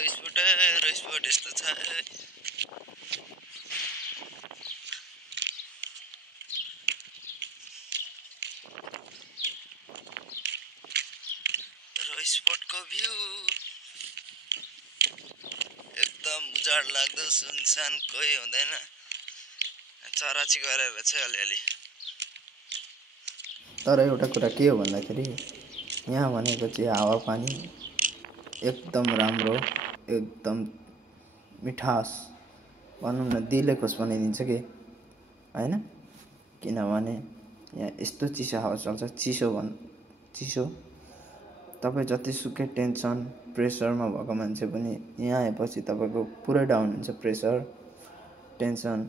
रोइसपोर्ट यस्तो छ रोइसपोर्टको भ्यू एकदम उजाड लाग्दो सुनसान कोही हुँदैन चराची गरेर चाहिँ अलिअलि तर एउटा कुरा के हो भन्दाखेरि यहाँ भनेको चाहिँ हावापानी एकदम राम्रो एकदम मिठास भनौँ न दिलले खुस बनाइदिन्छ कि हैन किनभने यहाँ यस्तो चिसो हावा चल्छ चिसो तपाईँ जतिसुकै टेन्सन प्रेसरमा भएको मान्छे पनि यहाँ आएपछि तपाईँको पुरै डाउन हुन्छ प्रेसर टेन्सन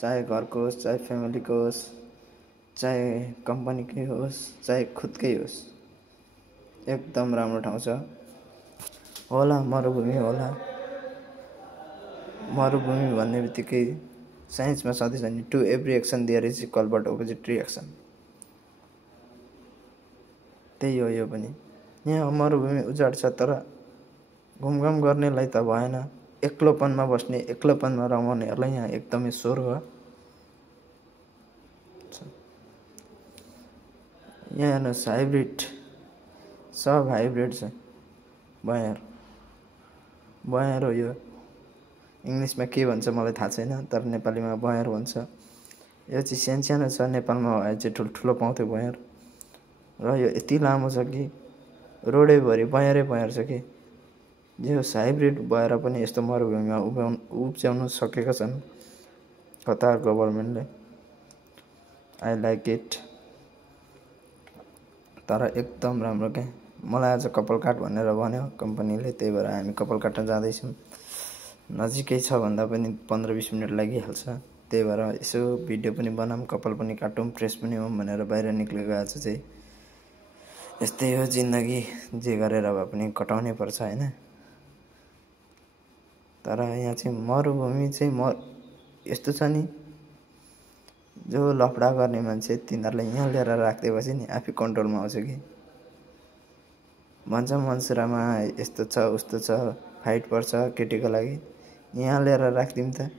चाहे घरको होस् चाहे फ्यामिलीको होस् चाहे कम्पनीकै होस् चाहे खुदकै होस् एकदम राम्रो ठाउँ छ होला मरुभूमि होला मरुभूमि भन्ने बित्तिकै साइन्समा सधैँ छ नि to every action there is equal but opposite reaction त्यही हो यो पनि यहाँ मरुभूमि उजाड छ तर घुमघाम गर्नेलाई त भएन एक्लोपनमा बस्ने एक्लोपनमा रमाउनेहरूलाई यहाँ एकदमै स्वर्ग यहाँ हेर्नुहोस् हाइब्रिड सब हाइब्रिड छ बयर हो यो इङ्ग्लिसमा के भन्छ मलाई थाहा छैन तर नेपालीमा बयर भन्छ यो चाहिँ सानो छ नेपालमा भए चाहिँ ठुल्ठुलो पाउँथ्यो बयर र यो यति लामो छ कि रोडैभरि बयर छ कि जे होस् हाइब्रिड भएर पनि यस्तो मरुभूमिमा उब्जाउन सकेका छन् कतार गभर्मेन्टले आई लाइक इट तर एकदम राम्रो क्या मलाई आज कपाल काट भनेर भन्यो कम्पनीले त्यही भएर हामी कपाल काट्न जाँदैछौँ नजिकै छ भन्दा पनि 15-20 मिनट लागिहाल्छ त्यही भएर यसो भिडियो पनि बनाऊँ कपाल पनि काटौँ फ्रेस पनि हौँ भनेर बाहिर निक्लेको आज चाहिँ यस्तै हो जिन्दगी जे गरेर भए पनि कटाउनै पर्छ हैन तर यहाँ चाहिँ मरुभूमि चाहिँ यस्तो छ नि जो लफडा गर्ने मान्छे तिनीहरूलाई यहाँ ल्याएर राख्दैपछि नि आफै कन्ट्रोलमा आउँछ कि भन्छ मनसुरामा यस्तो छ उस्तो छ फाइट पर्छ केटीको लागि यहाँ ल्याएर राखिदिउँ त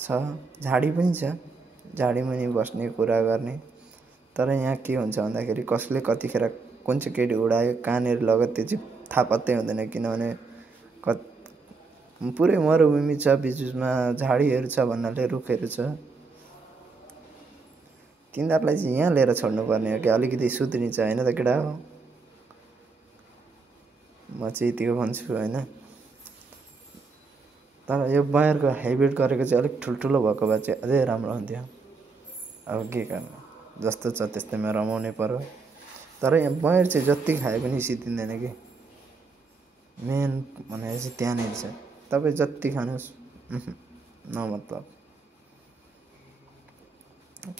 छ झाडी पनि छ झाडी मुनि बस्ने कुरा गर्ने तर यहाँ के हुन्छ भन्दाखेरि कसले कतिखेर कुन चाहिँ केटी उडायो कहाँनिर लग्यो त्यो चाहिँ थाहा पत्तै हुँदैन किनभने पुरै मरुभूमि छ बिचमा झाडीहरू छ भन्नाले रुखहरू छ तिनीहरूलाई चाहिँ यहाँ लिएर छोड्नु पर्ने हो कि अलिकति सुध्रिन्छ हैन त केटा हो म चाहिँ यतिको भन्छु हैन तर यो बयरको हाइब्रिड गरेको चाहिँ अलिक ठुल्ठुलो भएको भए चाहिँ अझै राम्रो हुन्थ्यो अब के गर्नु जस्तो छ त्यस्तैमा रमाउनै पर्यो तर यहाँ बयर चाहिँ जति खाए पनि सिद्धिँदैन कि मेन भनेको चाहिँ त्यहाँनिर छ तपाईँ जति खानुहोस् नमतलब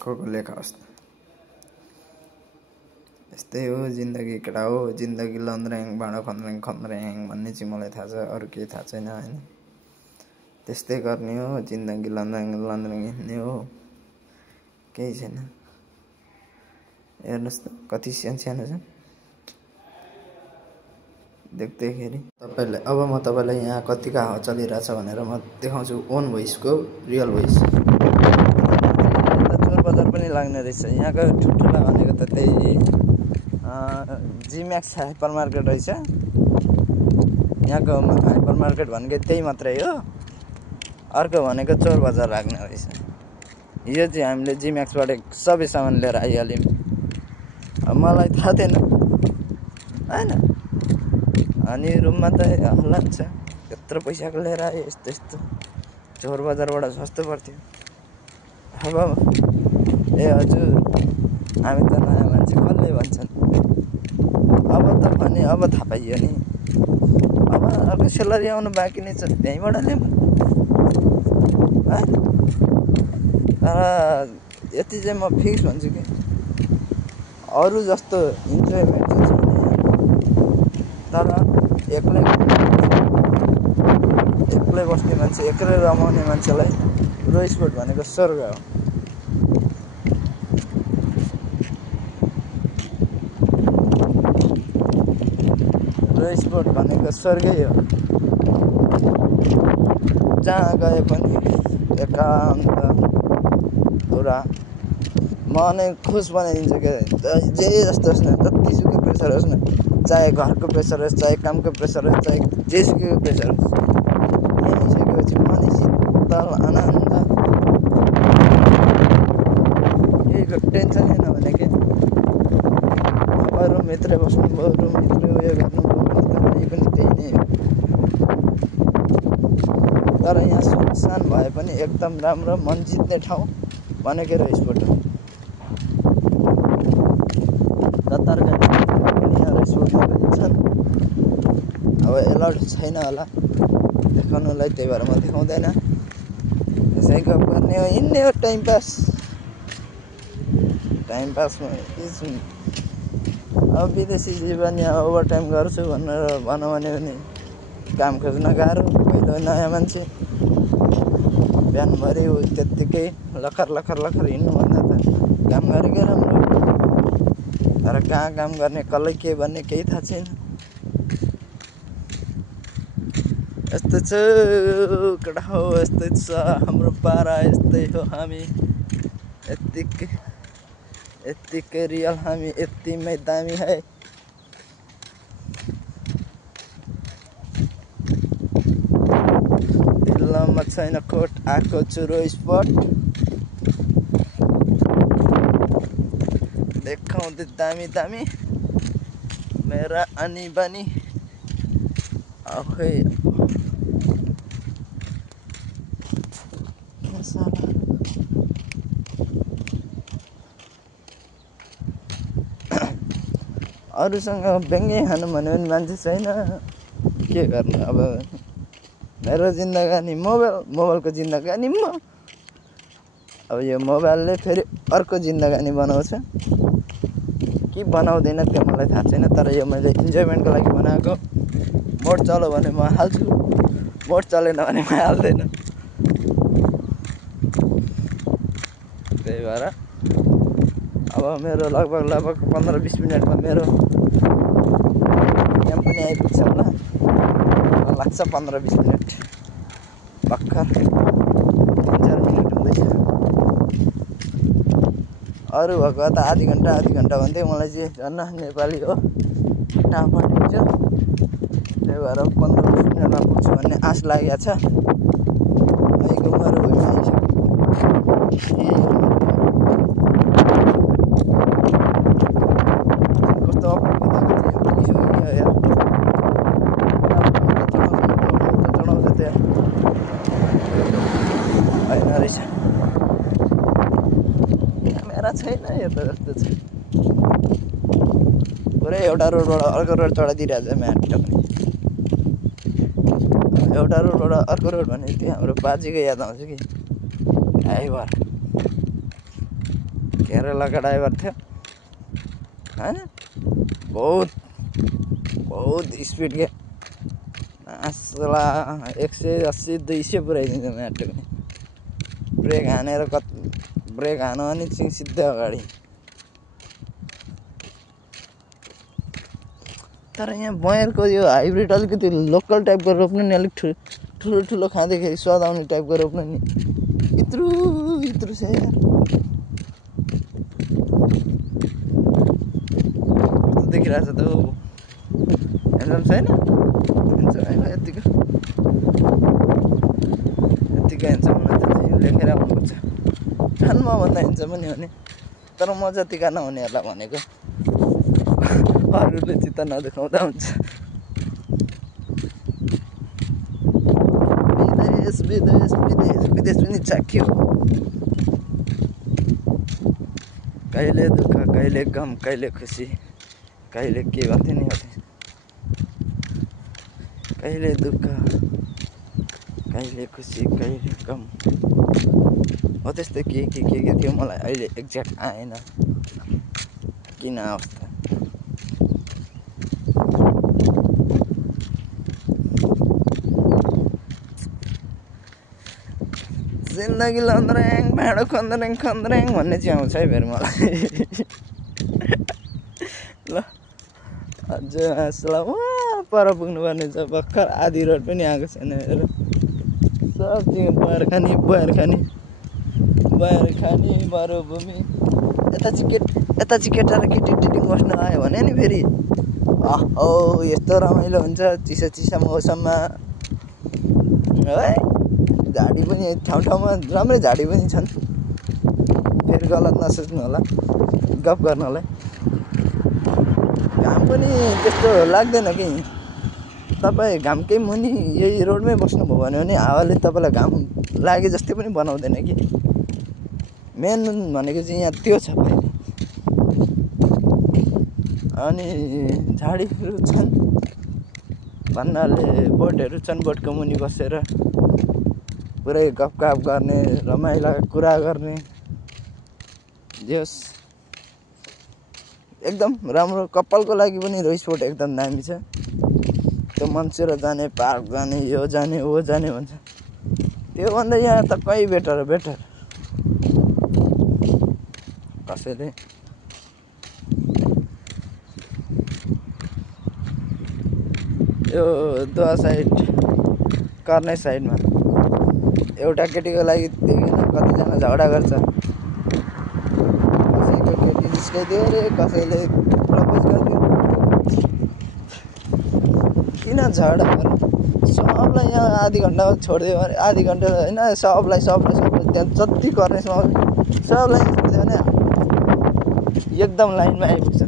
कोले खाओस् यस्तै हो जिन्दगी केटा हो जिन्दगी लन्द्र्याङ भाँडो खन्द्र्याङ भन्ने चाहिँ मलाई थाहा छ अरू केही थाहा छैन हैन त्यस्तै गर्ने हो जिन्दगी लन्द्र्याङ हिँड्ने हो केही छैन हेर्नुहोस् त कति सानो छ देख्दैखेरि तपाईलाई अब म तपाईलाई यहाँ कतिको हावा चलिरहेछ भनेर म देखाउँछु ओन भोइसको रियल भोइस चोर बजार पनि लाग्ने रहेछ यहाँको ठुल्ठुला भनेको त त्यही जिम्याक्स हाइपर मार्केट रहेछ यहाँको हाइपर मार्केट भनेको त्यही मात्रै हो अर्को भनेको चोर बजार लाग्ने रहेछ यो चाहिँ हामीले जिम्याक्सबाट सबै सामान लिएर आइहाल्यौँ मलाई थाहा थिएन हैन अनि रुममा त हल्ला हुन्छ यत्रो पैसाको लिएर आयो यस्तो चोर बजारबाट सस्तो पर्थ्यो अब ए हजुर हामी त नयाँ मान्छे कसले भन्छन् अब त भने अब थाहा पाइयो नि अब अर्को सेलरी आउनु बाँकी नै छ त्यहीँबाट ल्याउँ तर यति चाहिँ म फिक्स भन्छु कि अरू जस्तो इन्जोयमेन्ट चाहिँ छैन तर एक्लै बस्ने मान्छे एक्लै रमाउने मान्छेलाई रोइसपोर्ट भनेको स्वर्ग हो स्पोट भनेको स्वर्गै हो। जहाँ गए पनि एकान्त पुरा मनै खुस बनाइदिन्छ क्या। जे जस्तो होस् न, जतिसुकै प्रेसर होस् न, चाहे घरको प्रेसर होस्, चाहे कामको प्रेसर होस्, चाहे जेसुकैको प्रेसर होस्, यहाँ आइसकेपछि मनै शीतल आनन्द, केहीको टेन्सनै नहुने के। अब रुमभित्रै बस्नुभयो, रुमभित्रै उयो गर्नुभयो भने त यही पनि त्यही नै हो। तर यहाँ सुनसान भए पनि एकदम राम्रो मन जित्ने ठाउँ भनेकै र स्पोट हो। तर्काली पनि यहाँ स्पोटमा रहन्छन्। अब एलाउड छैन होला देखाउनुलाई, त्यही भएर म देखाउँदैन। यसै गफ गर्ने हो, हिँड्ने हो, टाइम पासमा। अब विदेशी जीवन यहाँ ओभर टाइम गर्छु भनेर भनौँ भने काम खोज्न गाह्रो। पहिलो नयाँ मान्छे बिहानभरि त्यत्तिकै लखर हिँड्नुभन्दा त काम गरेकै राम्रो। तर कहाँ काम गर्ने, कसलाई के भन्ने केही थाहा छैन। यस्तो छ केटा हो, यस्तै छ हाम्रो पारा, यस्तै हो हामी, यत्तिकै रियल हामी, यत्तिमै दामी है। दिल्लमा छैन खोट, आएको चुरो स्पट देखाउँदै दामी मेरा अनि बानी। आखै अरूसँग व्यङ्ग्य खानु भन्यो भने मान्छे छैन, के गर्नु। अब मेरो जिन्दगानी मोबाइलको जिन्दगानी म। अब यो मोबाइलले फेरि अर्को जिन्दगानी बनाउँछ कि बनाउँदैन त्यो मलाई थाहा छैन। तर यो मैले इन्जोयमेन्टको लागि बनाएको। मोड चल्यो भने म हाल्छु, मोड चलेन भने म हाल्दैन। त्यही भएर अब मेरो लगभग 15-20 मिनटमा मेरो यहाँ पनि आइपुग्छ होला, लाग्छ 15-20 मिनट भर्खर 3-4 मिनट हुँदैछ। अरू भएको त आधी घन्टा भन्थ्यो, मलाई चाहिँ झन् नेपाली हो फटाफट हिँड्छु। त्यही भएर 15-20 मिनटमा पुग्छु भन्ने आश लागेको छ। आइको मरुभूमि आइसक्यो। कस्तो चढाउँछ त्यहाँ होइन रहेछ। क्यामेरा छैन यो त, जस्तो छ पुरै एउटा रोडबाट अर्को रोड चढाइदिइरहेछ म्याट पनि। एउटा रोडबाट अर्को रोड भने त्यो हाम्रो बाजेको याद आउँछ कि ड्राइभर, केरलाका ड्राइभर थियो होइन, बहुत स्पिड के आसला 180-200 पुऱ्याइदिन्छ म्याटो पनि। ब्रेक हान्यो भने सिधै अगाडि। तर यहाँ बयरको यो हाइब्रिड अलिकति लोकल टाइपको रोप्नु नि, अलिक ठुलो खाँदाखेरि स्वाद आउने टाइपको रोप्नु नि। यत्रो छ यार, कस्तो देखिरहेछ त। हेन्डसम छैन यत्तिको हेन्डसम हुन त चाहिँ लेखेर आउनुपर्छ। ठानमा भन्दा हेन्डसम पनि हो नि, तर म जतिका नहुनेहरूलाई भनेको, अरूले चित्त नदेखाउँदा हुन्छ। विदेश पनि चाख्यो। कहिले दुःख, कहिले गम, कहिले खुसी, कहिले के भन्थ्यो नि, कहिले दुःख, कहिले खुसी, कहिले गम हो। त्यस्तै के थियो, मलाई अहिले एक्ज्याक्ट आएन किन अवस्था। जिन्दगी लन्द्रेङ भाँडो खन्द्रेङ भन्ने चाहिँ आउँछ है फेरि मलाई। ल अझै मासुलाई पर पुग्नुपर्ने छ भर्खर आधी रोड पनि आएको छैन हेर सब चिकन बयर खाने मरुभूमि यता चाहिँ केटा र केटी बस्न आयो भने नि फेरि अहो यस्तो रमाइलो हुन्छ चिसो मौसममा है झाडी पनि ठाउँमा राम्रै झाडी पनि छन् फेरि गलत नसोच्नु होला गफ गर्नलाई घाम पनि त्यस्तो लाग्दैन कि तपाईँ घामकै मुनि यही रोडमै बस्नुभयो भने हावाले तपाईँलाई घाम लागे जस्तै पनि बनाउँदैन कि मेन भनेको चाहिँ यहाँ त्यो छ पहिले अनि झाडीहरू छन् भन्नाले बोटहरू छन् बोटको मुनि बसेर पुरै गफगाफ गर्ने रमाइला कुरा गर्ने जस एकदम राम्रो कपालको लागि पनि रोइस स्पोट एकदम दामी छ त्यो मन्चेरा जाने पार्क जाने यो जाने वो जाने भन्छ त्योभन्दा यहाँ त कहीँ बेटर कसैले यो दुवा साइड कर्ने साइडमा एउटा केटीको लागि देखेन कतिजना झगडा गर्छ कसैको केटी निस्काइदियो अरे कसैले प्रपोज गरिदियो किन झगडा गर्नु सबलाई यहाँ आधी घन्टा छोडिदियो भने आधी घन्टा होइन सबलाई त्यहाँ जति गर्ने सबलाई छोडिदियो भने एकदम लाइनमा आइपुग्छ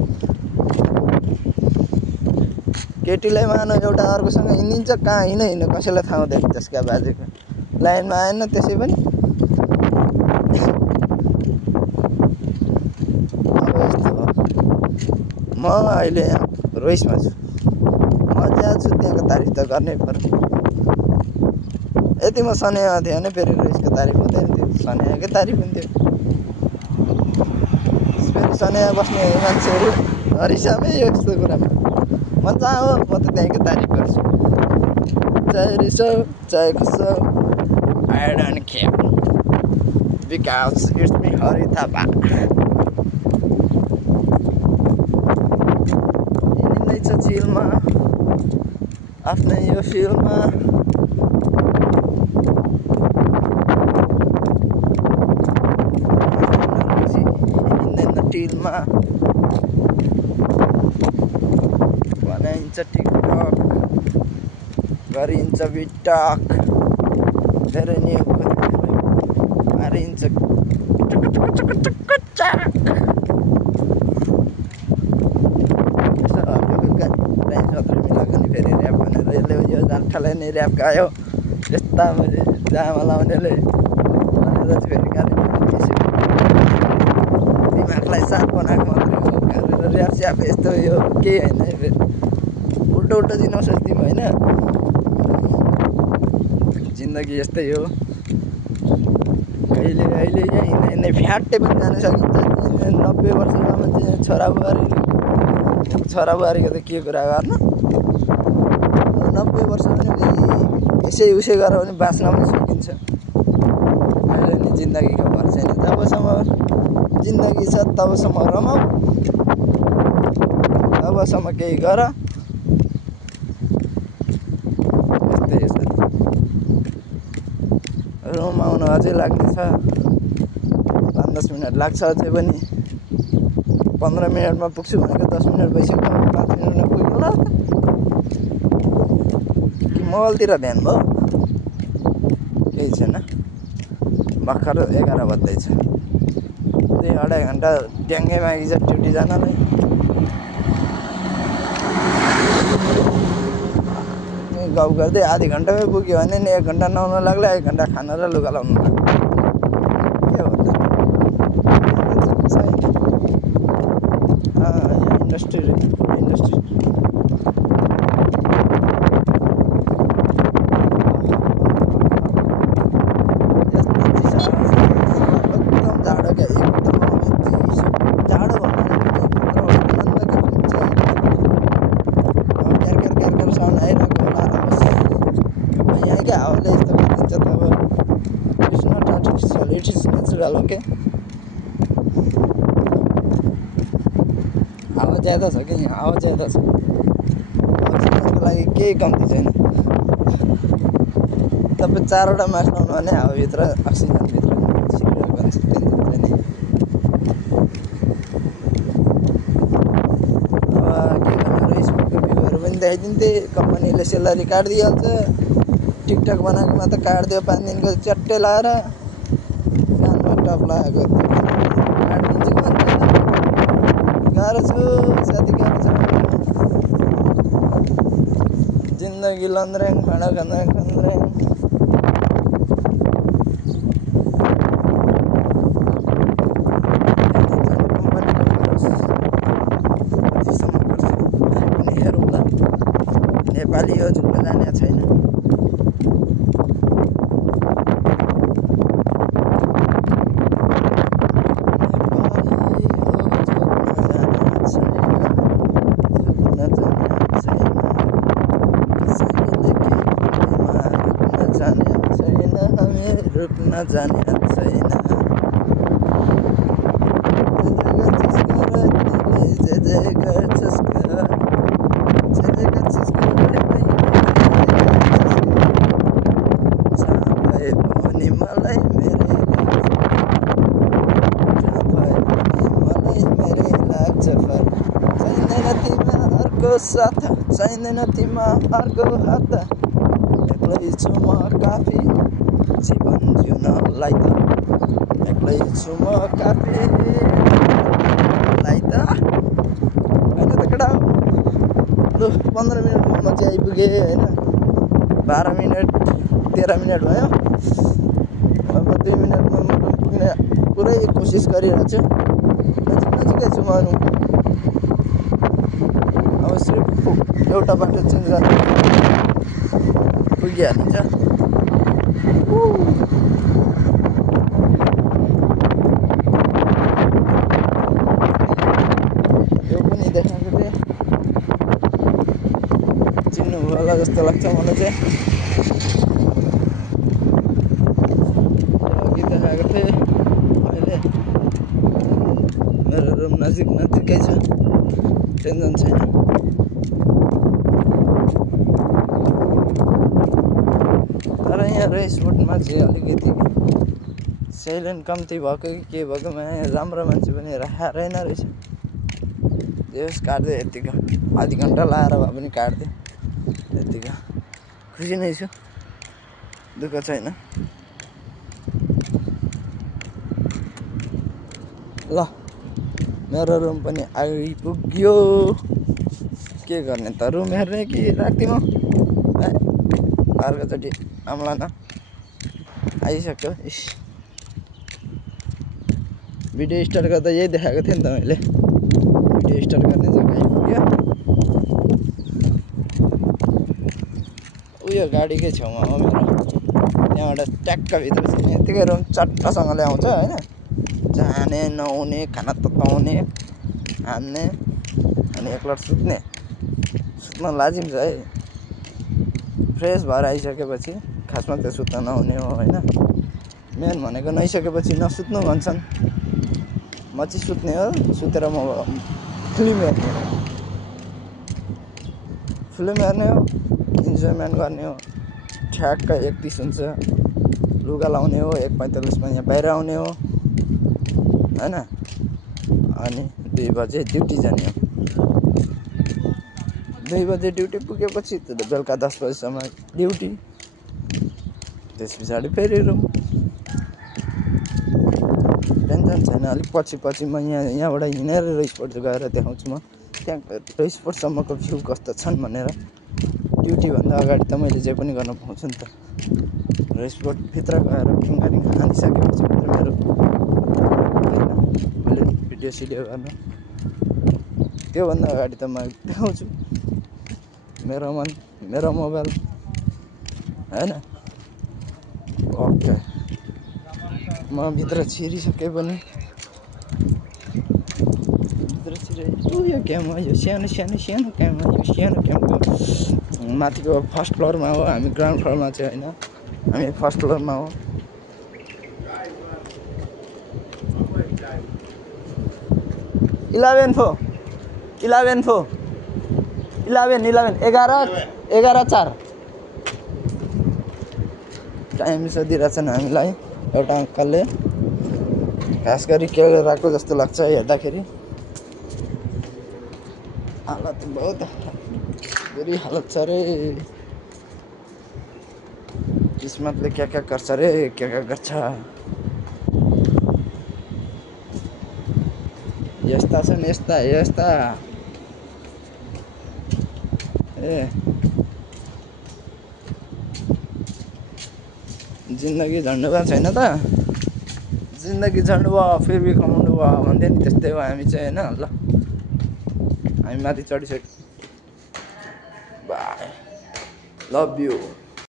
केटीलाई मानव एउटा अर्कोसँग हिँडिन्छ कहाँ हिँड कसैलाई थाहा हुँदैन त्यसका बाजेको लाइनमा आएन त्यसै पनि अब यस्तो हो म अहिले यहाँ रोइसमा छु म जहाँ छु त्यहाँको तारिफ त गर्नै पर्यो यति म सनेमा थियो भने फेरि रोइसको तारिफ हुँदैन थियो सनेमाकै तारिफ हुन्थ्यो फेरि सनेमा बस्ने मान्छेहरू हरिसामै यो यस्तो कुरामा म जहाँ हो म त त्यहीँको तारिफ गर्छु चाहे रिसाउ चाहे खुसाउ I don't care because it's me Hari Thapa यिनीलाई छ चिलमा आफ्नै यो फिल्डमा टिलमा बनाइन्छ टिकटक गरिन्छ बिटक धेरै नै पारिन्छ फेरि ऱ्याप भनेर यसले यो जान्खालाई नै ऱ्याप गायो यस्ता मैले जामा लाउनेले भनेर चाहिँ फेरि गाली दिमागलाई साथ बनाएको मात्रै हो गरेर ऱ्याप स्याप यस्तो यो केही होइन फेरि उल्टो चाहिँ नसोच्दिउँ होइन जिन्दगी यस्तै हो अहिले यहीँ फ्याट्टे पनि जान सकिन्छ 90 वर्षको मान्छे छोराबुहारीको त के कुरा गर्नु 90 वर्ष पनि यसै उसै गरेर पनि बाँच्न पनि सकिन्छ अहिले नि जिन्दगीको भर छैन जबसम्म जिन्दगी छ तबसम्म रमाऊ तबसम्म केही गर रुम आउनु अझै लाग्नेछ 5-10 मिनट लाग्छ अझै पनि 15 मिनटमा पुग्छु भनेको 10 मिनट भइसक्यो 5 मिनटमा पुग्नु होला कि मोबाइलतिर ध्यान भयो केही छैन भर्खर 11 बज्दैछ त्यही 2.5 घन्टा ट्याङ्गै मागिन्छ ड्युटी जानलाई गफ गर्दै आधी घन्टामै पुग्यो भने नि 1 घन्टा नुहाउन लाग्ला 1 घन्टा खाना र लुगा लाउनु लाग्ला के भन्दा इन्डस्ट्री हावाले यस्तो गरिदिन्छ त अब it's not artificial it is natural okay हावा ज्यादा छ कि हावा ज्यादा छ लागि केही कम्ती छैन। तपाईँ 4वटा मास्क लाउनु भने हावाभित्र अक्सिजनभित्र सिक्रेट गर्छ, टेन्सन छैन। अब के गर्नु, स्पोर्टको भ्यूहरू पनि देखाइदिन्थे। कम्पनीले सेलरी काटिदिइहाल्छ। टिकटक बनाएकोमा त काटिदियो 5 दिनको च्याट्टै लाएर कानमा टप लगाएको काटिदिन्छु भन्छ। गाह्रो छु साथी, गाह्रो छ। जिन्दगी लन्द्रेङ भाँडा खाँदा खन्द्रेङ। नेपाली हो, झुक्न जाने छैन। रुक्न जाने छैन। जे जे गर्छस् गर, जे जे गर्छस् गर, जहाँ भए पनि मलाई मेरै लाग्छ फरक। चाहिँदैन तिमा अर्को साथ, चाहिँदैन तिमा अर्को हात। एक्लै छु म काफी जीवन जिउनलाई त, एक्लै छु म काफीलाई त होइन त केटा। लु 15 मिनटमा म चाहिँ आइपुगेँ होइन। 12 मिनट 13 मिनट भयो। अब 2 मिनटमा म रुम पुग्ने पुरै कोसिस गरिरहेको छु। नजिकै छु म रुमको। अब सिर्फ एउटा बाटो चेन्ज गर्नु पुगिहालिन्छ। यो पनि देखाएको थिएँ, चिन्नुभयो होला जस्तो लाग्छ मलाई चाहिँ। अघि देखाएको थिएँ मैले। मेरो रुम नजिकै छ, टेन्सन छैन। तर यहाँ रेसपोर्टमा चाहिँ अलिकति साइलेन्ट कम्ती भएको कि के भएको, यहाँ राम्रो मान्छे पनि राखेन रहेछ। त्यस काट्दै यतिको आधी घन्टा लाएर भए पनि काट्दै यतिको खुसी नै छु, दुःख छैन। ल मेरो रुम पनि आइपुग्यो। के गर्ने त, रुम हेर्ने कि राख्दिउँ अर्कोचोटि आउँला न। आइसक्यो। इस भिडियो स्टार्ट गर्दा यही देखाएको थिएँ नि त मैले। भिडियो स्टार्ट गर्ने जग्गा आइपुग्यो। उयो गाडीकै छेउमा हो मेरो। त्यहाँबाट ट्याक्क भित्र चाहिँ यतिकै रुम चट्टसँगले आउँछ होइन। जाने नुहाउने खाना तताउने हान्ने अनि एकलट सुत्न लाजिम छ है। फ्रेस भएर आइसकेपछि खासमा त्यो सुत्न नहुने हो होइन। मेन भनेको नुहाइसकेपछि नसुत्नु भन्छन्। म चाहिँ सुत्ने हो, सुतेर म फिल्म हेर्ने हो, इन्जोयमेन्ट गर्ने हो। ठ्याक्क 1:30 हुन्छ, लुगा लाउने हो। 1:45मा यहाँ बाहिर आउने हो होइन। अनि 2 बजे ड्युटी जाने हो। 2 बजे ड्युटी पुगेपछि बेलुका 10 बजीसम्म ड्युटी। त्यस पछाडि फेरि रुम। टेन्सन छैन। अलिक पछि म यहाँबाट हिँडेर रेसपोर्ट गएर देखाउँछु। म त्यहाँ रेसपोर्टसम्मको भ्यू कस्तो छन् भनेर। ड्युटीभन्दा अगाडि त मैले जे पनि गर्न पाउँछु नि त। रेसपोर्टभित्र गएर फिङ्गरिङ हानिसकेपछि मात्रै मेरो मैले भिडियो गर्नु। त्योभन्दा अगाडि त म देखाउँछु मेरो मन, मेरो मोबाइल होइन। ओके, म भित्र छिरिसके पनि यो क्याम हो, यो सानो क्याम हो। यो सानो क्यामको माथिको फर्स्ट फ्लोरमा हो, हामी ग्राउन्ड फ्लोरमा चाहिँ होइन, हामी फर्स्ट फ्लोरमा हो। इलेभेन 11 11:04 टाइम सोधिरहेछन् हामीलाई एउटा अङ्कलले। खास गरी केरेलाको जस्तो लाग्छ हेर्दाखेरि। हालत बहुत बुरी हालत छ रे। किस्मतले क्या गर्छ रे, क्या गर्छ। यस्ता छन् यस्ता ए जिन्दगी झन्डु भएको छैन त। जिन्दगी झन्डु भयो फेरि भी कमाउनु भयो भन्थ्यो नि, त्यस्तै हो हामी चाहिँ होइन। ल हामी माथि चढिसक्यो। By, love you.